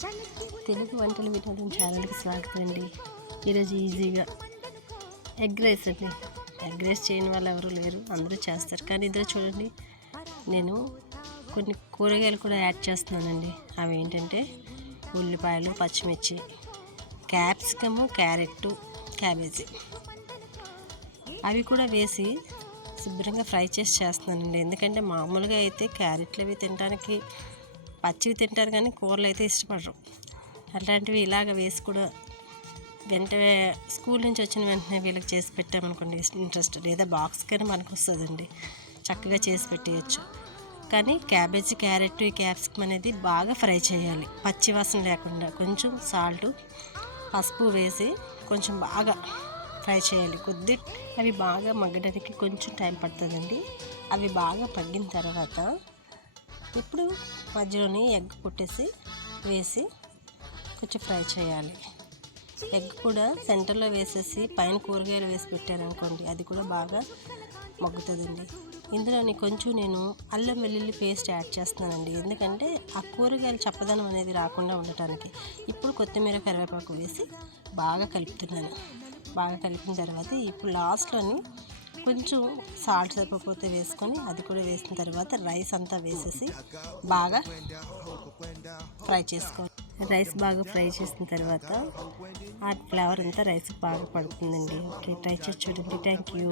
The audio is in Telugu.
తెలుగు వంటలు వినోదం ఛానల్కి స్వాగతం అండి. ఈరోజు ఈజీగా ఎగ్ రైస్ అండి. ఎగ్ రైస్ చేయని వాళ్ళు ఎవరు లేరు, అందరూ చేస్తారు. కానీ ఇందులో చూడండి, నేను కొన్ని కూరగాయలు కూడా యాడ్ చేస్తున్నానండి. అవి ఏంటంటే ఉల్లిపాయలు, పచ్చిమిర్చి, క్యాప్సికము, క్యారెట్, క్యాబేజీ అవి కూడా వేసి శుభ్రంగా ఫ్రై చేసి చేస్తున్నానండి. ఎందుకంటే మామూలుగా అయితే క్యారెట్లు అవి తినడానికి పచ్చివి తింటారు, కానీ కూరలు అయితే ఇష్టపడరు. అలాంటివి ఇలాగ వేసి కూడా వెంటనే స్కూల్ నుంచి వచ్చిన వెంటనే వీళ్ళకి చేసి పెట్టామనుకోండి ఇంట్రెస్ట్, లేదా బాక్స్ కానీ మనకు వస్తుందండి, చక్కగా చేసి పెట్టేయచ్చు. కానీ క్యాబేజీ, క్యారెట్, ఈ క్యాప్సికమ్ అనేది బాగా ఫ్రై చేయాలి, పచ్చి వాసన లేకుండా. కొంచెం సాల్ట్, పసుపు వేసి కొంచెం బాగా ఫ్రై చేయాలి. అవి బాగా మగ్గడానికి కొంచెం టైం పడుతుందండి. అవి బాగా మగ్గిన తర్వాత ఇప్పుడు మధ్యలోని ఎగ్ కొట్టేసి వేసి కొంచెం ఫ్రై చేయాలి. ఎగ్ కూడా సెంటర్లో వేసేసి పైన కూరగాయలు వేసి పెట్టారనుకోండి, అది కూడా బాగా మగ్గుతుందండి. ఇందులోని కొంచెం నేను అల్లం వెల్లుల్లి పేస్ట్ యాడ్ చేస్తున్నానండి, ఎందుకంటే ఆ కూరగాయలు చప్పదనం అనేది రాకుండా ఉండటానికి. ఇప్పుడు కొత్తిమీర, కరివేపాకు వేసి బాగా కలుపుతున్నాను. బాగా కలిపిన తర్వాత ఇప్పుడు లాస్ట్లోని కొంచెం సాల్ట్ సరిపోతే వేసుకొని అది కూడా వేసిన తర్వాత రైస్ అంతా వేసేసి బాగా ఫ్రై చేసుకోవాలి. రైస్ బాగా ఫ్రై చేసిన తర్వాత ఆ ఫ్లేవర్ అంతా రైస్ బాగా పడుతుందండి. ఓకే, ట్రై చేసి చూడండి. Thank you.